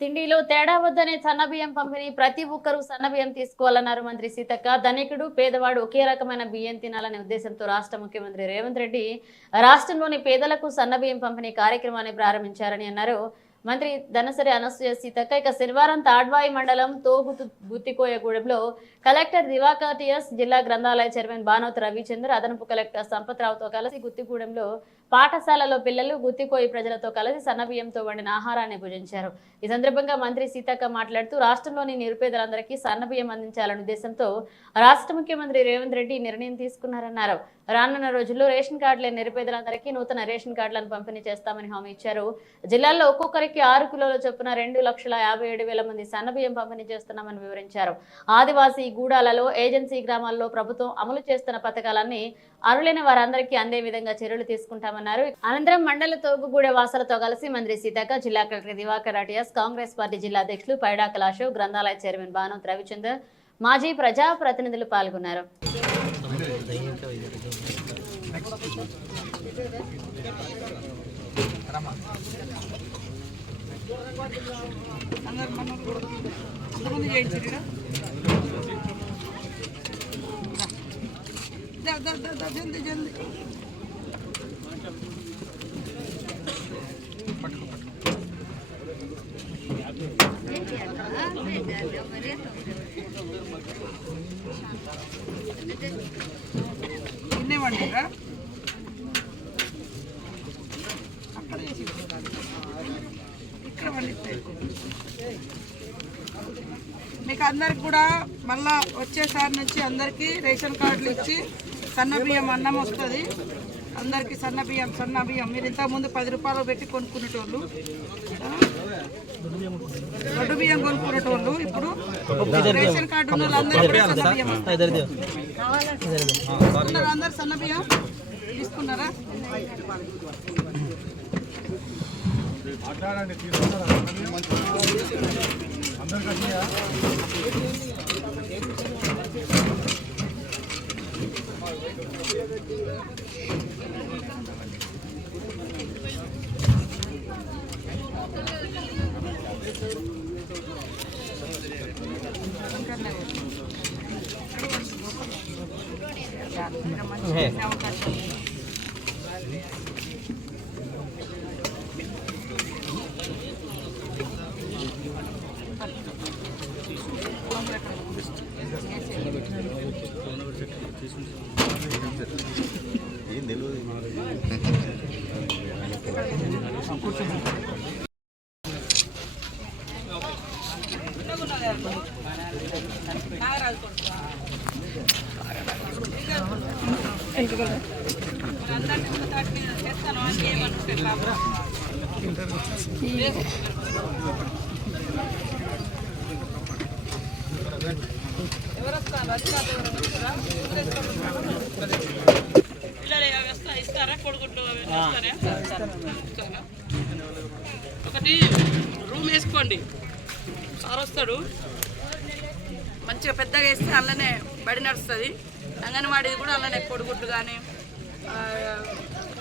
తిండిలో తేడా వద్దనే సన్నబియ్యం పంపిణీ ప్రతి ఒక్కరూ సన్నబియ్యం తీసుకోవాలన్నారు మంత్రి సీతక్క. ధనికుడు పేదవాడు ఒకే రకమైన బియ్యం తినాలనే ఉద్దేశంతో రాష్ట్ర ముఖ్యమంత్రి రేవంత్ రెడ్డి రాష్ట్రంలోని పేదలకు సన్నబియ్యం పంపిణీ కార్యక్రమాన్ని ప్రారంభించారని అన్నారు. మంత్రి ధనసరి అనసూయ సీతక్క ఇక శనివారం తాడ్వాయి మండలం తోగుతు గుత్తికోయగూడెంలో కలెక్టర్ దివాకర్ టిఎస్, జిల్లా గ్రంథాలయ చైర్మన్ బానోత్ రవిచంద్ర, అదనపు కలెక్టర్ సంపత్రావుతో కలిసి గుత్తిగూడెంలో పాఠశాలలో పిల్లలు, గుత్తికోయి ప్రజలతో కలిసి సన్నబియ్యంతో వండిన ఆహారాన్ని భుజించారు. ఈ సందర్భంగా మంత్రి సీతక్క మాట్లాడుతూ రాష్ట్రంలోని నిరుపేదలందరికీ సన్నబియ్యం అందించాలనే ఉద్దేశంతో రాష్ట్ర ముఖ్యమంత్రి రేవంత్ రెడ్డి నిర్ణయం తీసుకున్నారన్నారు. రానున్న రోజుల్లో రేషన్ కార్డు లేని నిరుపేదలందరికీ నూతన రేషన్ కార్డులను పంపిణీ చేస్తామని హామీ ఇచ్చారు. జిల్లాలో ఒక్కొక్కరికి 6 కిలోల చొప్పున 2,57,000 మంది సన్నబియ్యం పంపిణీ చేస్తున్నామని వివరించారు. ఆదివాసీ గూడాలలో, ఏజెన్సీ గ్రామాల్లో ప్రభుత్వం అమలు చేస్తున్న పథకాలన్నీ అర్హులైన వారందరికీ అందే విధంగా చర్యలు తీసుకుంటామన్నారు. అనంతరం మండల తోగుగూడ వాసులతో కలిసి మంత్రి సీతక్క, జిల్లా collector Divakar TS, Congress party జిల్లా అధ్యక్షులు పైడాకల అశోక్, గ్రంథాలయ చైర్మన్ బానోత్ రవిచంద్ర, మాజీ ప్రజా ప్రతినిధులు పాల్గొన్నారు. జల్దీ జల్దీ ఇన్నే వండిరా అక్కడ చేసి ఇక్కడ వండితే మీకు అందరికి కూడా మళ్ళా వచ్చేసారి నుంచి అందరికీ రేషన్ కార్డులు ఇచ్చి సన్నబియ్యం అన్నం వస్తుంది. అందరికీ సన్నబియ్యం మీరు ఇంతకుముందు 10 రూపాయలు పెట్టి కొనుక్కునేటోళ్ళు, దొడ్డు బియ్యం కొనుక్కునేటోళ్ళు, ఇప్పుడు రేషన్ కార్డు ఉన్న వాళ్ళందరూ సన్నబియ్యం అందరు సన్నబియ్యం తీసుకున్నారా? ఒకటి రూమ్ వేసుకోండి, సార్ వస్తాడు, మంచిగా పెద్దగా వేస్తే అందులోనే బడి నడుస్తుంది. అంగన్వాడీ కూడా అందులోనే కొడుగుడ్లు కానీ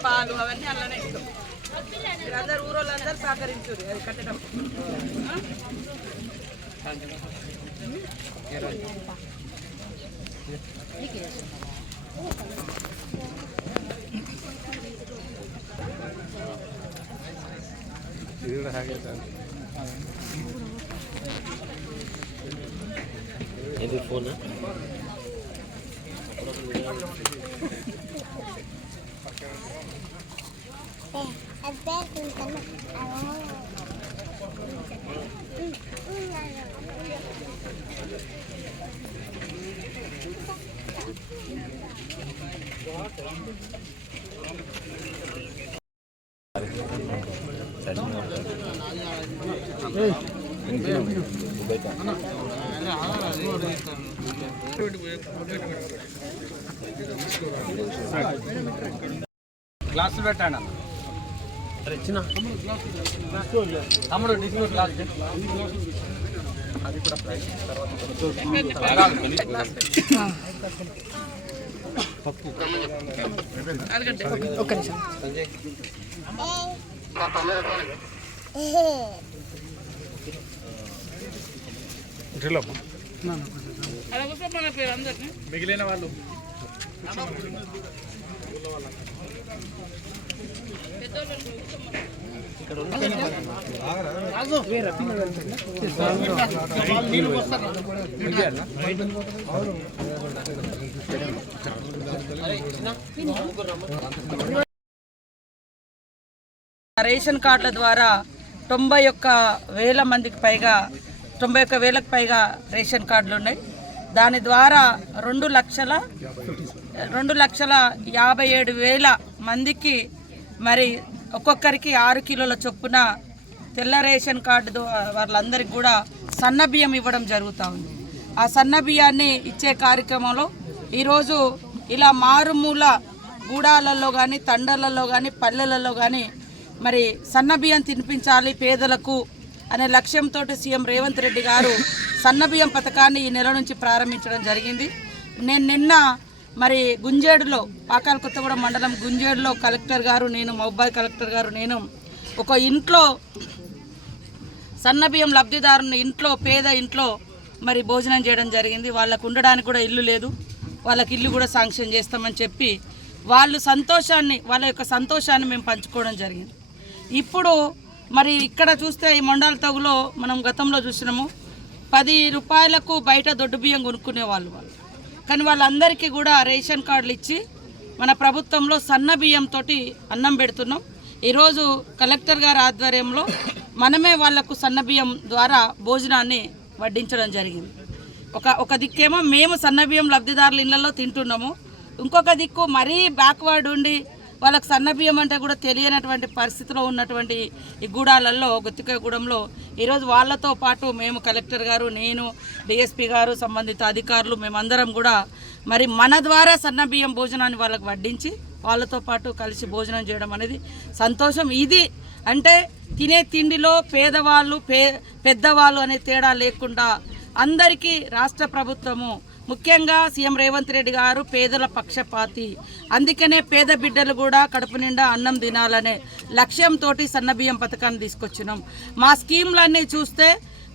పాలు అవన్నీ అందులోనే ఇస్తాం. మీరు అందరు ఊరోళ్ళందరూ సహకరించారు అది కట్టడం. ఇది ఫోన్ గ్లాసులు పెట్టండి అన్న. తమ్ముడు డిస్కో గ్లాస్ అది కూడా ప్రైస్ ఒక్క నిమిషం. సంజయ్ అలా కూర్చోమన్న పేరు అందరినీ. మిగిలిన వాళ్ళు రేషన్ కార్డుల ద్వారా 91,000 మందికి పైగా 91,000కు పైగా రేషన్ కార్డులు ఉన్నాయి. దాని ద్వారా 2,57,000 మందికి మరి ఒక్కొక్కరికి 6 కిలోల చొప్పున తెల్ల రేషన్ కార్డు వాళ్ళందరికీ కూడా సన్న బియ్యం ఇవ్వడం జరుగుతూ ఉంది. ఆ సన్న బియ్యాన్ని ఇచ్చే కార్యక్రమంలో ఈరోజు ఇలా మారుమూల గూడాలలో కానీ తండలలో కానీ పల్లెలలో కానీ మరి సన్న బియ్యం తినిపించాలి పేదలకు అనే లక్ష్యంతో సీఎం రేవంత్ రెడ్డి గారు సన్న బియ్యం పథకాన్ని ఈ నెల నుంచి ప్రారంభించడం జరిగింది. నేను నిన్న మరి గుంజేడులో పాకాల కొత్తగూడెం మండలం గుంజేడులో కలెక్టర్ గారు నేను మహబూబాబాద్ కలెక్టర్ గారు నేను ఒక ఇంట్లో సన్న బియ్యం లబ్ధిదారుని ఇంట్లో పేద ఇంట్లో మరి భోజనం చేయడం జరిగింది. వాళ్ళకు ఉండడానికి కూడా ఇల్లు లేదు, వాళ్ళకి ఇల్లు కూడా శాంక్షన్ చేస్తామని చెప్పి వాళ్ళ యొక్క సంతోషాన్ని మేము పంచుకోవడం జరిగింది. ఇప్పుడు మరి ఇక్కడ చూస్తే ఈ మొండాల తగులో మనం గతంలో చూసినాము 10 రూపాయలకు బయట దొడ్డు బియ్యం కొనుక్కునే వాళ్ళు కానీ వాళ్ళందరికీ కూడా రేషన్ కార్డులు ఇచ్చి మన ప్రభుత్వంలో సన్న బియ్యంతో అన్నం పెడుతున్నాం. ఈరోజు కలెక్టర్ గారి ఆధ్వర్యంలో మనమే వాళ్లకు సన్న బియ్యం ద్వారా భోజనాన్ని వడ్డించడం జరిగింది. ఒక దిక్కేమో మేము సన్న బియ్యం లబ్ధిదారుల ఇళ్లలో తింటున్నాము, ఇంకొక దిక్కు మరీ బ్యాక్వర్డ్ ఉండి వాళ్ళకి సన్న బియ్యం అంటే కూడా తెలియనటువంటి పరిస్థితిలో ఉన్నటువంటి ఈ గూడాలలో గుత్తికాయగూడెంలో ఈరోజు వాళ్ళతో పాటు మేము కలెక్టర్ గారు నేను డిఎస్పీ గారు సంబంధిత అధికారులు మేమందరం కూడా మరి మన ద్వారా సన్న బియ్యం భోజనాన్ని వాళ్ళకి వడ్డించి వాళ్ళతో పాటు కలిసి భోజనం చేయడం అనేది సంతోషం. ఇది అంటే తినే తిండిలో పేదవాళ్ళు పెద్దవాళ్ళు అనే తేడా లేకుండా అందరికీ రాష్ట్ర ప్రభుత్వము ముఖ్యంగా సీఎం రేవంత్ రెడ్డి గారు పేదల పక్షపాతి, అందుకనే పేద బిడ్డలు కూడా కడుపు నిండా అన్నం తినాలనే లక్ష్యంతో సన్నబియ్యం పథకాన్ని తీసుకొచ్చినాం. మా స్కీమ్లన్నీ చూస్తే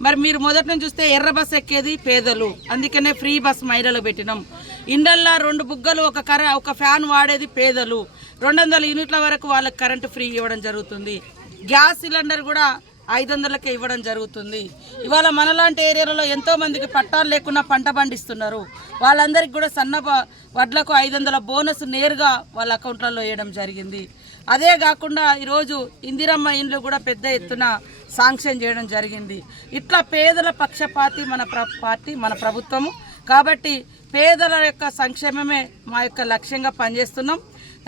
మరి మీరు మొదటి నుంచి చూస్తే ఎర్ర బస్ ఎక్కేది పేదలు, అందుకనే ఫ్రీ బస్ మహిళలు పెట్టినాం. ఇండల్లా 2 బుగ్గలు ఒక ఫ్యాన్ వాడేది పేదలు, 200 యూనిట్ల వరకు వాళ్ళకి కరెంటు ఫ్రీ ఇవ్వడం జరుగుతుంది. గ్యాస్ సిలిండర్ కూడా 500కే ఇవ్వడం జరుగుతుంది. ఇవాళ మనలాంటి ఏరియాలలో ఎంతో మందికి పట్టాలు లేకుండా పంట పండిస్తున్నారు, వాళ్ళందరికీ కూడా సన్న వడ్లకు 500 బోనస్ నేరుగా వాళ్ళ అకౌంట్లలో వేయడం జరిగింది. అదే కాకుండా ఈరోజు ఇందిరమ్మ ఇండ్లు కూడా పెద్ద ఎత్తున శాంక్షన్ చేయడం జరిగింది. ఇట్లా పేదల పక్షపాతి మన ప్రభుత్వము కాబట్టి పేదల యొక్క సంక్షేమమే మా యొక్క లక్ష్యంగా పనిచేస్తున్నాం.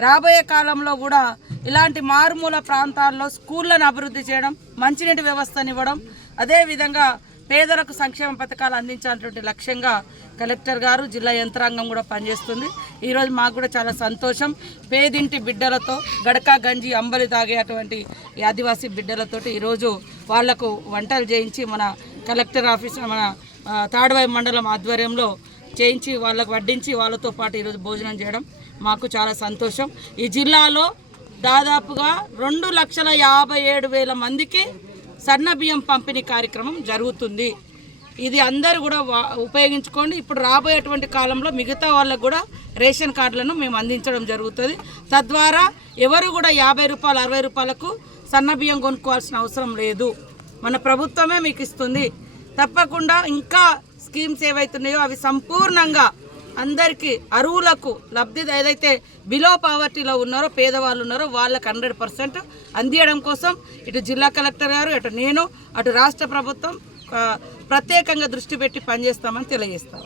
రాబోయే కాలంలో కూడా ఇలాంటి మారుమూల ప్రాంతాల్లో స్కూళ్లను అభివృద్ధి చేయడం, మంచినీటి వ్యవస్థను ఇవ్వడం, అదేవిధంగా పేదలకు సంక్షేమ పథకాలు అందించాలన్నటువంటి లక్ష్యంగా కలెక్టర్ గారు జిల్లా యంత్రాంగం కూడా పనిచేస్తుంది. ఈరోజు మాకు కూడా చాలా సంతోషం. పేదింటి బిడ్డలతో గడక గంజి అంబలి తాగేటువంటి ఈ ఆదివాసీ బిడ్డలతోటి ఈరోజు వాళ్లకు వంటలు చేయించి మన కలెక్టర్ ఆఫీస్ మన తాడ్వాయి మండలం ఆధ్వర్యంలో చేయించి వాళ్ళకు వడ్డించి వాళ్ళతో పాటు ఈరోజు భోజనం చేయడం మాకు చాలా సంతోషం. ఈ జిల్లాలో దాదాపుగా 2,57,000 మందికి సన్న బియ్యం పంపిణీ కార్యక్రమం జరుగుతుంది. ఇది అందరూ కూడా ఉపయోగించుకోండి. ఇప్పుడు రాబోయేటువంటి కాలంలో మిగతా వాళ్ళకు కూడా రేషన్ కార్డులను మేము అందించడం జరుగుతుంది. తద్వారా ఎవరు కూడా 50 రూపాయలు 60 రూపాయలకు సన్న బియ్యం కొనుక్కోవాల్సిన అవసరం లేదు, మన ప్రభుత్వమే మీకు ఇస్తుంది. తప్పకుండా ఇంకా స్కీమ్స్ ఏవైతున్నాయో అవి సంపూర్ణంగా అందరికీ అర్హులకు లబ్ధి ఏదైతే బిలో పావర్టీలో ఉన్నారో పేదవాళ్ళు ఉన్నారో వాళ్ళకి 100% అందియడం కోసం ఇటు జిల్లా కలెక్టర్ గారు అటు నేను అటు రాష్ట్ర ప్రభుత్వం ప్రత్యేకంగా దృష్టి పెట్టి పనిచేస్తామని తెలియజేస్తాం.